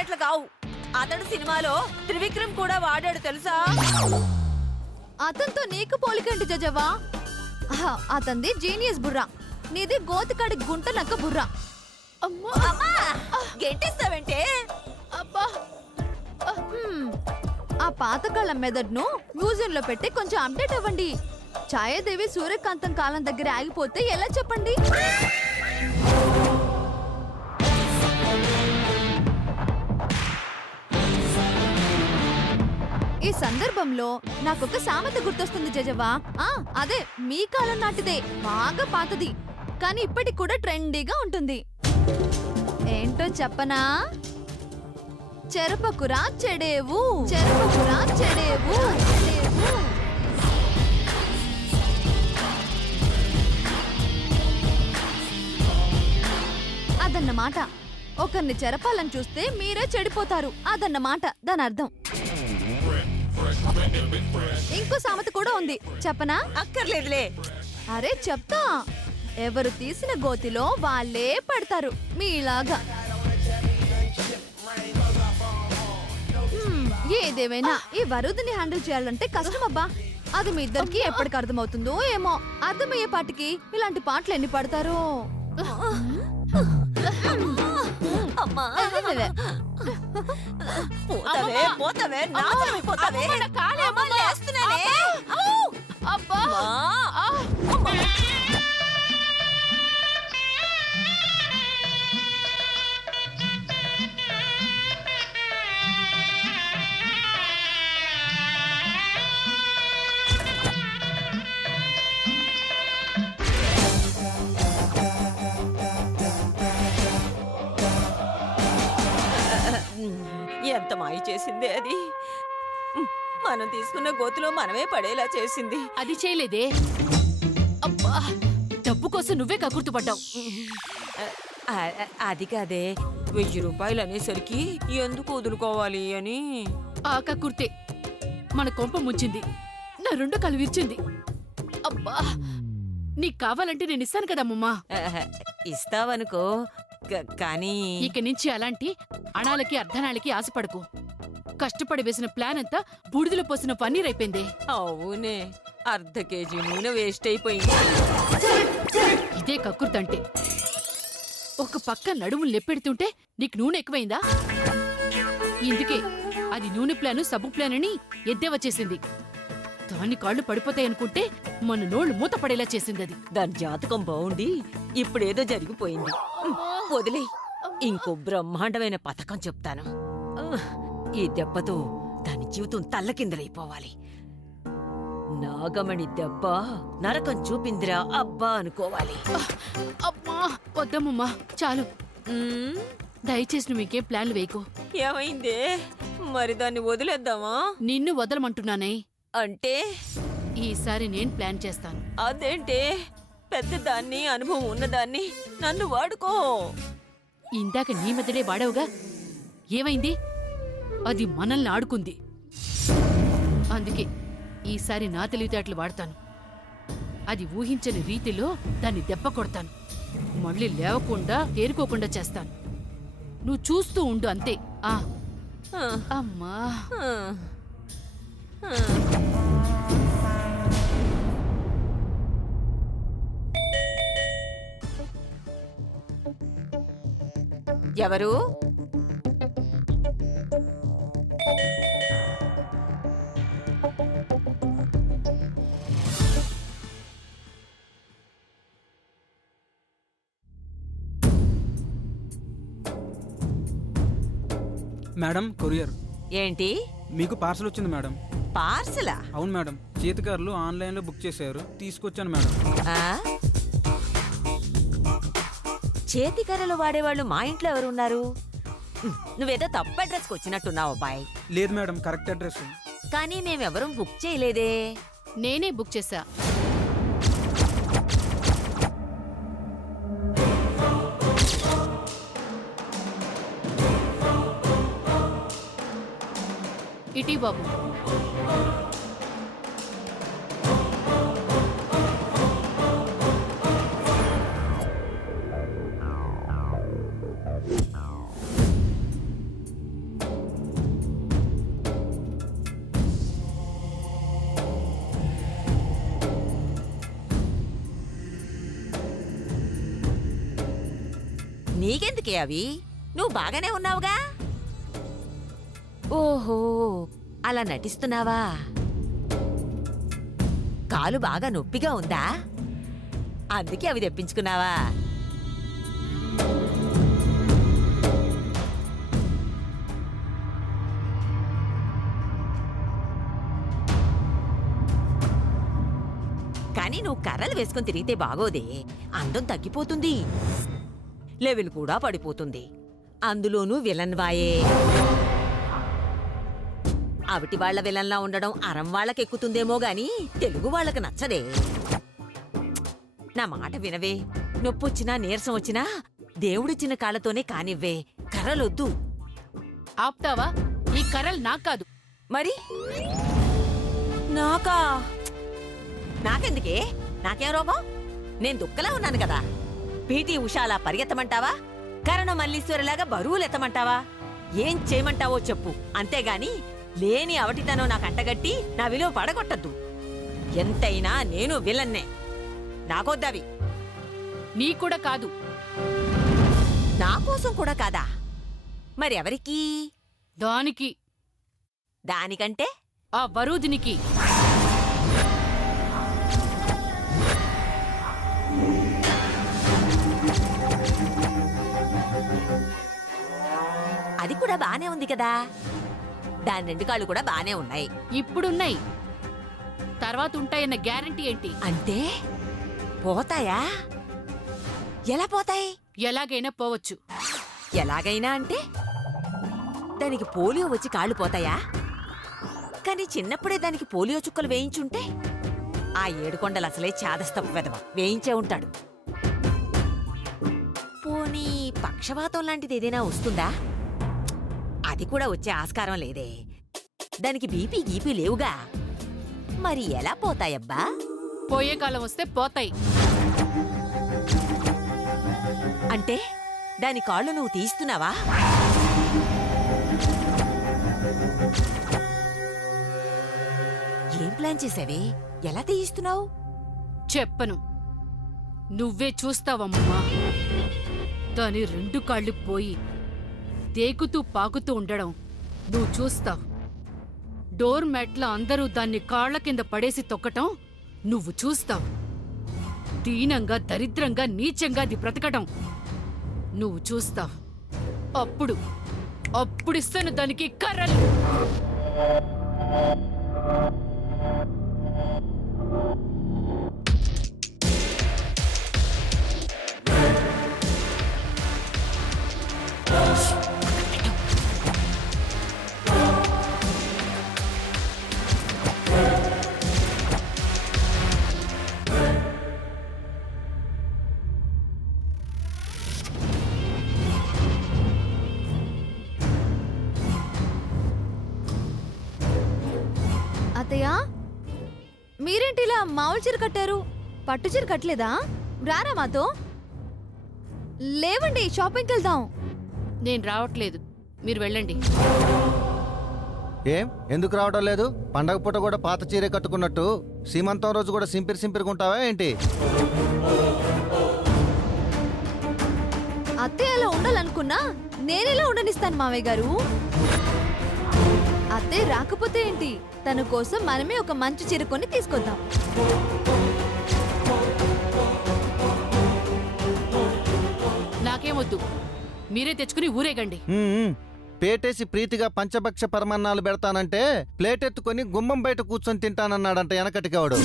తెలివితేటలు కావు. అతడు సినిమాలో త్రివిక్రమ్ కూడా వాడాడు తెలుసా? అతనితో నీకు పోలికండి జజవా. అతంది జీనియస్ బుర్రా, నీది గోతికాడి గుంట నక్క బుర్రా. అమ్మా గెంటిస్తావంటే? అబ్బా, ఆ పాతకాలం మెదడును మ్యూజియం లో పెట్టి కొంచెం అప్డేట్ అవ్వండి. ఛాయాదేవి సూర్యకాంతం కాలం దగ్గర ఆగిపోతే ఎలా చెప్పండి? ఈ సందర్భంలో నాకొక సామెత గుర్తొస్తుంది జజవా. అదే మీ కాలం నాటిదే, బాగా పాతది, కానీ ఇప్పటికి కూడా ట్రెండీగా ఉంటుంది. ఏంటో చెప్పనా? చెరపకురా చెడేవు, చెరపకురా చెడేవు, చెడేవు. అదన్నమాట. ఒకరిని చెరపాలని చూస్తే మీరే చెడిపోతారు అదన్నమాట దాని అర్థం. ఇంకో సామెత కూడా ఉంది, చెప్పనా? అక్కర్లేదులే. అరే చెప్తా. ఎవరు తీసిన గోతిలో వాళ్ళే పడతారు మీలాగా. ఏదేమైనా ఈ వరుదిని హ్యాండిల్ చేయాలంటే కష్టమబ్బా. అది మీ ఇద్దరికి ఎప్పటికి అర్థమవుతుందో ఏమో. అర్థమయ్యే పాటికి ఇలాంటి పాటలు ఎన్ని పడతారో. పోతావే నాశనమైపోతావే. అబ్బా ఎంత మాయ చేసిందే అది. మనం తీసుకున్న గోతులో మనమే పడేలా చేసింది. అది చేయలేదే. అబ్బా, డబ్బు కోసం నువ్వే కకుర్తుపడ్డావు. అది కాదే, 1000 రూపాయలు అనేసరికి ఎందుకు వదులుకోవాలి అని. ఆ కకుర్తే మన కొంప ముంచింది, నా 2 కాలు విరిచింది. అబ్బా, నీకు కావాలంటే నేను ఇస్తాను కదమ్మా. ఇస్తావనుకో, కానీ ఇక నుంచి అలాంటి అణాలకి అర్ధనాలకి ఆశపడకు. కష్టపడి వేసిన ప్లాన్ అంతా బూడిదలో పోసిన పన్నీర్ అయిపోయింది. అవునే, ½ కేజీ నూనె వేస్ట్ అయిపోయింది. ఇదే కక్కుర్తంటే. ఒక పక్క నడుములు లెప్పెడుతుంటే నీకు నూనె ఎక్కువైందా? ఇందుకే అది నూనె ప్లాను సబ్బు ప్లాన్ అని ఎద్దేవా చేసింది. దాని కాళ్ళు పడిపోతాయనుకుంటే మన నోళ్లు మూత పడేలా చేసింది. అది దాని జాతకం బాగుండి ఇప్పుడేదో జరిగిపోయింది. వదిలే, ఇంకో బ్రహ్మాండమైన పథకం చెప్తాను. ఈ దెబ్బతో దాని జీవితం తల్లకిందలైపోవాలి. నాగమణి దెబ్బ నరకం చూపిందిరా అబ్బా అనుకోవాలి. అమ్మా వద్దమ్మా, చాలు. దయచేసి నువ్వు ఇంకేం ప్లాన్లు వేయకు. ఏమైందే? మరి దాన్ని వదిలేద్దామా? నిన్ను వదలమంటున్నానే. అంటే ఈసారి నేను ప్లాన్ చేస్తాను. అదేంటే? పెద్దదాన్ని, అనుభవం ఉన్నదాన్ని నన్ను వాడుకో. ఇందాక నీ మెదడే వాడావుగా, ఏమైంది? అది మనల్ని ఆడుకుంది. అందుకే ఈసారి నా తెలివితేటలు వాడతాను. అది ఊహించని రీతిలో దాన్ని దెబ్బ కొడతాను. మళ్ళీ లేవకుండా తేరుకోకుండా చేస్తాను. నువ్వు చూస్తూ ఉండు అంతే. అమ్మా, ఎవరు? Madam, courier. ఏంటి? మీకు పార్సల్ వచ్చింది మేడం. పార్సలా? అవును మేడం, చేతికారులు ఆన్లైన్లో బుక్ చేశారు, తీసుకొచ్చాను మేడం. చేతికర్రలు వాడేవాళ్ళు మా ఇంట్లో ఎవరున్నారు? నువ్వేదో తప్పు అడ్రస్కి వచ్చినట్టున్నావు అబ్బాయి. లేదు మేడం, కరెక్ట్ అడ్రస్. కానీ మేమెవరం బుక్ చేయలేదే. నేనే బుక్ చేశా. ఇటీ బాబు. నీకెందుకే అవి? నువ్వు బాగానే ఉన్నావుగా. ఓహో, అలా నటిస్తున్నావా? కాలు బాగా నొప్పిగా ఉందా? అందుకే అవి తెప్పించుకున్నావా? కానీ నువ్వు కర్రలు వేసుకుని తిరిగితే బాగోదే. అందం తగ్గిపోతుంది, లెవెల్ కూడా పడిపోతుంది. అందులోనూ విలన్ వాయే. అవిటి వాళ్ల విలన్లా ఉండడం అరం వాళ్ళకెక్కుతుందేమో గాని తెలుగు వాళ్ళకి నచ్చదే. నా మాట వినవే. నొప్పొచ్చినా నీరసం వచ్చినా దేవుడిచ్చిన కాళ్ళతోనే కానివ్వే. కర్రలొద్దు. ఆప్తావా? ఈ కర్రలు నాకు కాదు. మరి నాకా? నాకెందుకే? నాకేం రోగం? నేను దుక్కలా ఉన్నాను కదా. పీటీ ఉషాలా పరిగెత్తమంటావా? కరణం మల్లీశ్వరిలాగా బరువులెత్తమంటావా? ఏం చేయమంటావో చెప్పు. అంతేగాని లేని అవటితనం నాకు అంటగట్టి నా విలువ పడగొట్టద్దు. ఎంతైనా నేను విలన్నే. నాకొద్దవి. నీ కూడా కాదు. నా కోసం కూడా కాదా? మరి ఎవరికి? దానికి, దానికంటే ఆ వరూధినికి. అది కూడా బానే ఉంది కదా. దాని 2 కాళ్ళు కూడా బానే ఉన్నాయి. ఇప్పుడున్నాయి, తర్వాత ఉంటాయన్న గ్యారంటీ ఏంటి? అంటే పోతాయా? ఎలా పోతాయి? ఎలాగైనా పోవచ్చు. ఎలాగైనా అంటే దానికి పోలియో వచ్చి కాళ్ళు పోతాయా? కానీ చిన్నప్పుడే దానికి పోలియో చుక్కలు వేయించుంటే ఆ 7 కొండలు అసలే చాదస్తపు వెధవ వేయించే ఉంటాడు. పోనీ పక్షవాతం లాంటిది ఏదైనా వస్తుందా? అది కూడా వచ్చే ఆస్కారం లేదే. దానికి బీపీ గీపీ లేవుగా. మరి ఎలా పోతాయబ్బా? పోయే కాలం వస్తే పోతాయి. అంటే దాని కాళ్ళు నువ్వు తీస్తున్నావా? ఏం ప్లాన్ చేసావే? ఎలా తీయిస్తున్నావు? చెప్పను, నువ్వే చూస్తావమ్మా. దాని 2 కాళ్ళు పోయి దేకుతూ పాకుతూ ఉండడం నువ్వు చూస్తావు. డోర్ మ్యాట్ల అందరూ దాన్ని కాళ్ల కింద పడేసి తొక్కటం నువ్వు చూస్తావు. దీనంగా, దరిద్రంగా, నీచంగా అది బ్రతకటం నువ్వు చూస్తావు. అప్పుడిస్తాను దానికి కర్రలు. అత్తయ్య, మీరేంటి ఇలా మామూలు చీర కట్టారు? పట్టు చీర కట్టలేదా? రారా మాతో. లేవండి, షాపింగ్కి వెళ్దాం. నేను రావట్లేదు, మీరు వెళ్ళండి. ఏం ఎందుకు రావడం లేదు? పండగ పూట కూడా పాత చీరే కట్టుకున్నట్టు సీమంతం రోజు కూడా సింపిరిగుంటావా ఏంటి? అత్తయ్య అలా ఉండాలనుకున్నా నేనెలా ఉండనిస్తాను మావయ్య గారు? అత్తయ్య రాకపోతే ఏంటి, తన కోసం మనమే ఒక మంచి చీర కొని తీసుకొద్దాం. నాకేమొద్దు, మీరే తెచ్చుకుని ఊరేగండి. పేటేసి ప్రీతిగా పంచభక్ష పరమాన్నాలు పెడతానంటే ప్లేట్ ఎత్తుకొని గుమ్మం బయట కూర్చొని తింటానన్నాడంట వెనకటికేవాడు.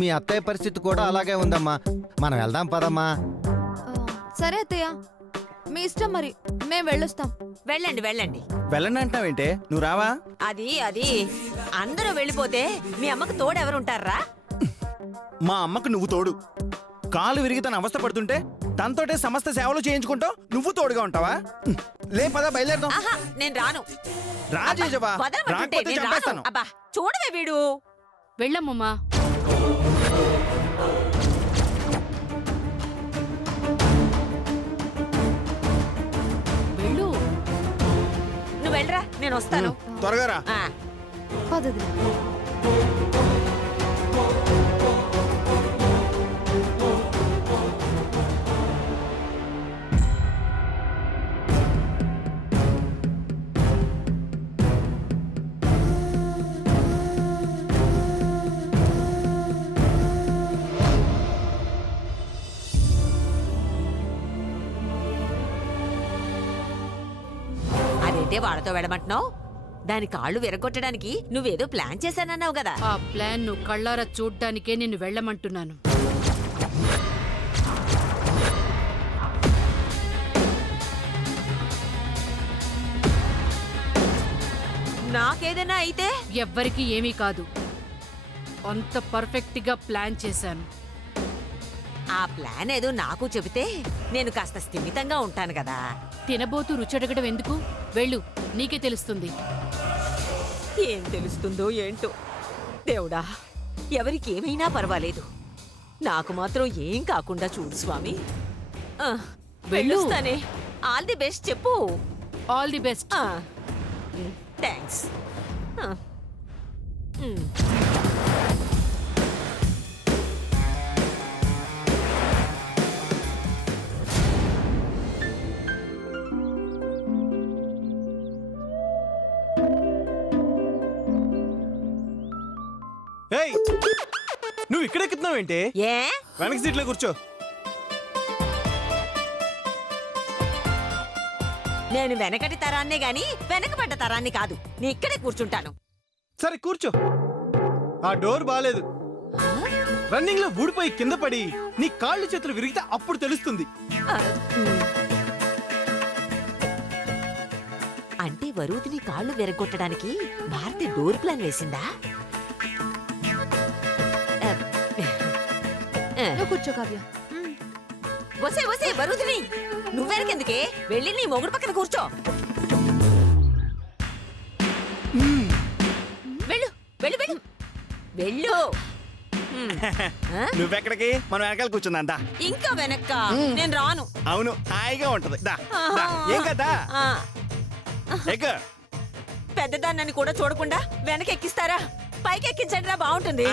మీ అత్తయ్య పరిస్థితి కూడా అలాగే ఉందమ్మా. మనం వెళ్దాం పదమ్మా. సరే అత్తయ్య, మీ ఇష్టం. మరి మేము వెళ్ళొస్తాం. వెళ్ళండి వెళ్ళండి. వెళ్ళండి అంటావేంటే? నువ్వు రావా? అది అందరూ వెళ్ళిపోతే మీ అమ్మకు తోడెవరుంటారా? మా అమ్మకు నువ్వు తోడు. కాలు విరిగి తన అవస్థ పడుతుంటే తనతోటే సమస్త సేవలు చేయించుకుంటావు. నువ్వు తోడుగా ఉంటావా? లే పద, బయలుదేరదాం. ఆహా, నేను రాను. రాజేజవా, వదలమంటుంటే రాకపోతే నేను రాను. చంపేస్తాను. అబ్బా చూడవే వీడు. వెళ్ళమ్మమ్మా. వెళ్ళు. నువ్వు వెళ్ళరా, నేను వస్తాను. త్వరగా రా. ఆ, పదది. ఏంటే వాళ్ళతో వెళ్ళమంటున్నావు? దాని కాళ్ళు విరగొట్టడానికి నువ్వేదో ప్లాన్ చేశానన్నావు కదా. ఆ ప్లాన్ ను కళ్ళారా చూడ్డానికే నిన్ను వెళ్ళమంటున్నాను. నాకేదైనా అయితే ఎవ్వరికీ ఏమీ కాదు. అంత పర్ఫెక్ట్ గా ప్లాన్ చేశాను. ఆ ప్లాన్ ఏదో నాకు చెబితే నేను కాస్త స్థిమితంగా ఉంటాను కదా. తినబోతూ రుచడగడం ఎందుకు? వెళ్ళు, నీకే తెలుస్తుంది. ఏం తెలుస్తుందో ఏంటో దేవుడా, ఎవరికి ఏమైనా పర్వాలేదు, నాకు మాత్రం ఏం కాకుండా చూడు స్వామి. వెళ్ళు. వెళ్ళొస్తానే. ఆల్ ది బెస్ట్ చెప్పు. All the best. థ్యాంక్స్. ఏయ్, నువ్వు ఇక్కడ ఎక్కుతున్నావేంటి? ఏ వెనక సీట్లో కూర్చో. నేను వెనకటి తరాన్నే గాని వెనకబడ్డ తరాన్ని కాదు. నీ ఇక్కడే కూర్చుంటాను. సరే కూర్చో. ఆ డోర్ బాలేదు. రన్నింగ్ లో ఊడిపోయి కింద పడి నీ కాళ్ళు చేతులు విరిగితే అప్పుడు తెలుస్తుంది. ఆ, అంటే వరుదిని కాళ్ళు విరగొట్టడానికి భారతి డోర్ ప్లాన్ వేసిందా? నువ్వు కూర్చో కావ్య. వసే వసే వరుదిని, నువ్వెనకెందుకే? వెళ్ళి నీ మొగుడు పక్కన కూర్చో. వెళ్ళు వెళ్ళు వెళ్ళు వెళ్ళు. నువ్వెక్కడికి? మనం వెనకాల కూర్చుందా? ఇంకా వెనక్క నేను రాను. అవును, హాయిగా ఉంటది. దా, దా. ఏం కదా ఆ, ఎక్క. పెద్దదాన్నని కూడా చూడకుండా వెనక ఎక్కిస్తారా? పైకి ఎక్కించండి రా, బాగుంటుంది.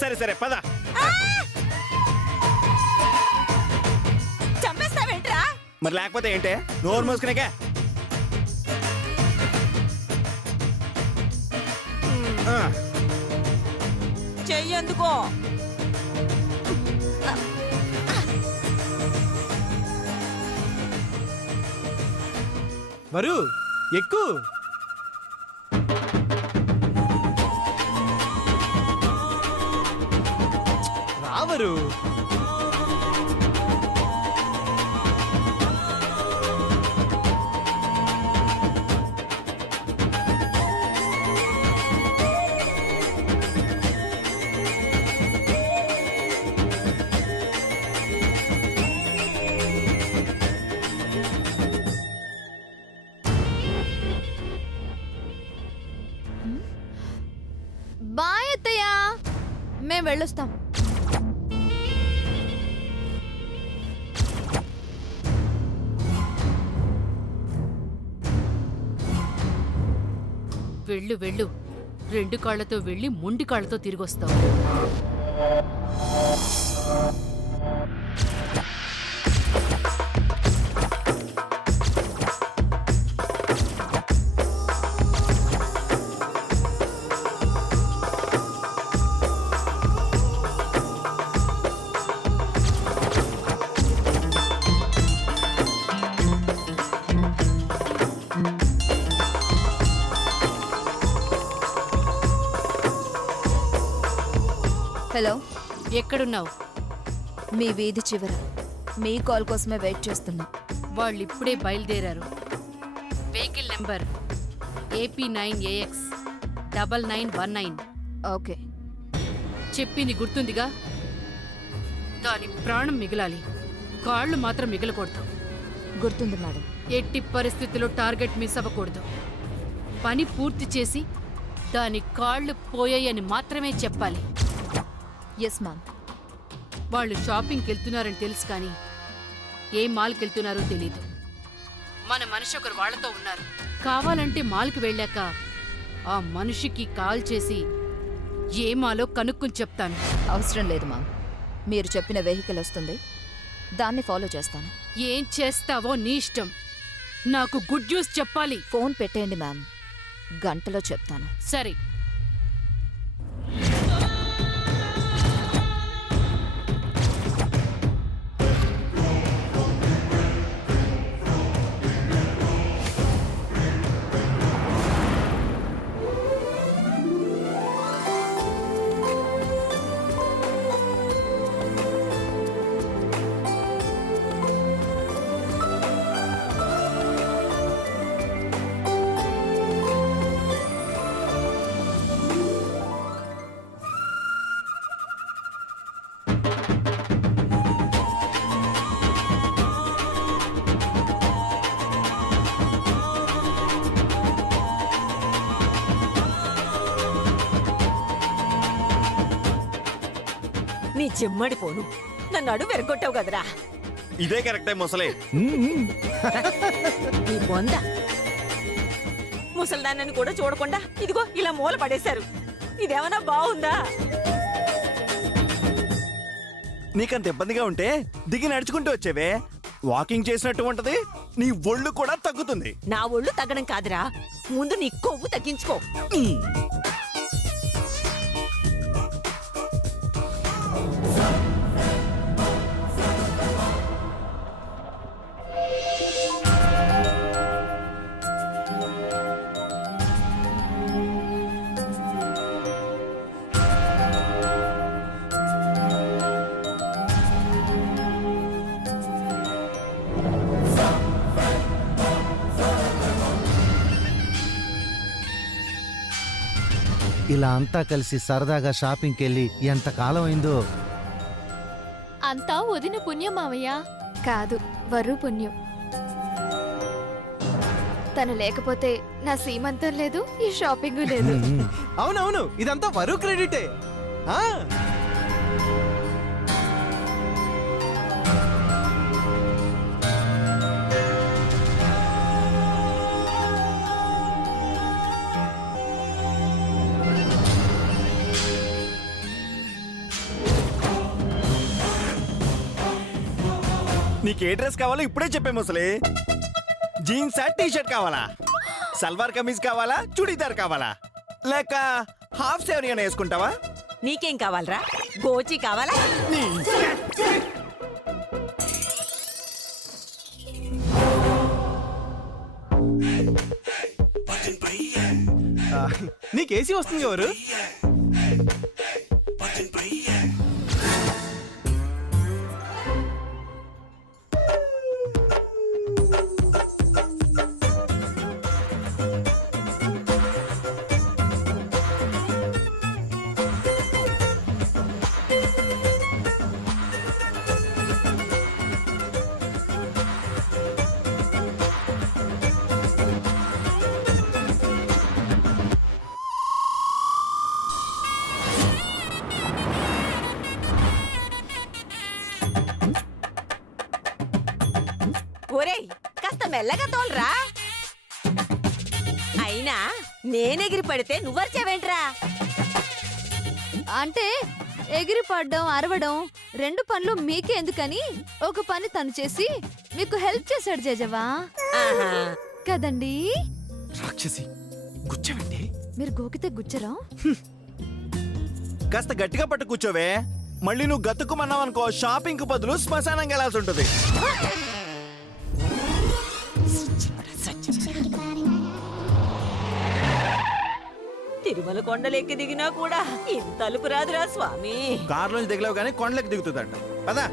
సరే సరే పద. చంపేస్తావేంట్రా? మరి లేకపోతే ఏంటే? నోరు మూసుకునేగా. చెయ్యందుకో. వరు ఎక్కు. రావరు. బాయ్ అత్తయ్య, మేం వెళ్ళొస్తాం. వెళ్ళు వెళ్ళు. 2 కాళ్లతో వెళ్ళి మొండి కాళ్లతో తిరిగొస్తావు. హలో, ఎక్కడున్నావు? మీ వీధి చివర మీ కాల్ కోసమే వెయిట్ చేస్తున్నా. వాళ్ళిప్పుడే బయలుదేరారు. Vehicle number AP9AX 9919. ఓకే, చెప్పింది గుర్తుందిగా? దాని ప్రాణం మిగలాలి, కాళ్ళు మాత్రం మిగలకూడదు. గుర్తుంది మేడం. ఎట్టి పరిస్థితుల్లో టార్గెట్ మిస్ అవ్వకూడదు. పని పూర్తి చేసి దాని కాళ్ళు పోయాయని మాత్రమే చెప్పాలి. Yes ma'am. వాళ్ళు షాపింగ్కి వెళ్తున్నారని తెలుసు, కానీ ఏ మాల్కి వెళ్తున్నారో తెలీదు. మన మనిషి ఒకరు వాళ్లతో ఉన్నారు. కావాలంటే మాల్కి వెళ్ళాక ఆ మనిషికి కాల్ చేసి ఏ మాలో కనుక్కుని చెప్తాను. అవసరం లేదు మ్యామ్, మీరు చెప్పిన వెహికల్ వస్తుంది, దాన్ని ఫాలో చేస్తాను. ఏం చేస్తావో నీ ఇష్టం. నాకు గుడ్ న్యూస్ చెప్పాలి. ఫోన్ పెట్టేయండి మ్యామ్, గంటలో చెప్తాను. సరే. నీ చెమ్మడిపోను నన్ను అడుగు వెరగొట్టావు కదరా ఇదే కరెక్టే ముసలే. నీ బొంద ముసల్దాన్నని కూడా చూడకుండా ఇదిగో ఇలా మూల పడేశారు. ఇదేమన్నా బాగుందా? నీకంత ఇబ్బందిగా ఉంటే దిగి నడుచుకుంటూ వచ్చేవే. వాకింగ్ చేసినట్టు ఉంటది, నీ ఒళ్ళు కూడా తగ్గుతుంది. నా ఒళ్ళు తగ్గడం కాదురా, ముందు నీ కొవ్వు తగ్గించుకో. ఇలా అంతా కలిసి సరదాగా షాపింగ్కి వెళ్ళి ఎంత కాలం అయిందో. అంతా వదిన పుణ్యం మావయ్య. కాదు, వరు పుణ్యం. తను లేకపోతే నా సీమంతం లేదు, ఈ షాపింగ్ లేదు. అవునవును, ఇదంతా వరు క్రెడిటే. ఆ, నీకే డ్రెస్ కావాలో ఇప్పుడే చెప్పే ముసలి. జీన్స్ టీ షర్ట్ కావాలా, సల్వార్ కమీజ్ కావాలా, చుడీదార్ కావాలా, లేక హాఫ్ సేవరీ అని వేసుకుంటావా? నీకేం కావాలరా? గోచి కావాలా? నీకు ఏసీ వస్తుంది ఎవరు? ఒరేయ్, కాస్త మెల్లగా తోలరా. అయినా నేనెగిరి పడితే నువ్వరిచావేంట్రా? అంటే ఎగిరి పడ్డం, అరవడం రెండు పనులు మీకే ఎందుకని ఒక పని తను చేసి మీకు హెల్ప్ చేశాడు జేజవ్వ. ఆహా. కదండి? రాక్షసి గుచ్చవండి. మీరు గోకితే గుచ్చరా? కాస్త గట్టిగా పట్టు కూర్చోవే. మళ్ళీ నువ్వు గతుకుమన్నావు అనుకో, షాపింగ్ కు బదులు శ్మశానం వెళ్ళాల్సి ఉంటుంది. తిరుమల కొండలెక్కి దిగినా కూడా ఇంత అలుపు రాదురా స్వామి. కారులోంచి దిగలేవు కానీ కొండలకి దిగుతుందంట. పదా